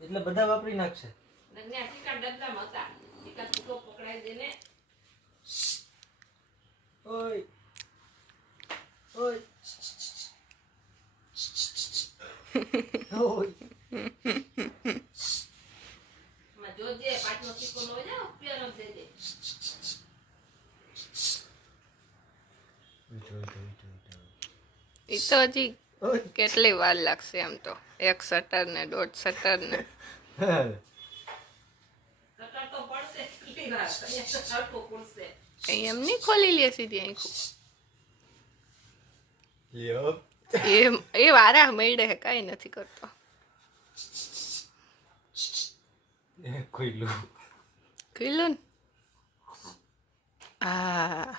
એટલે બધા વાપરી નાખશે. ઓય ઓય ઓય જોજે પાટનો સિક્કો નો જાવ પ્યારો દેજે. એ તો હજી કેટલી વાર લાગશે એમ તો 1 શટર ને 1.5 શટર ને સટર તો પડશે કેટલી વાર અહીંયા સરખો પડશે. કઈ એમ નહીં ખોલી લે સીધી આંખું યપ એ વારા મેળે હે કાંઈ નથી કરતો. ખોઈલું ખુલ્લું ને હા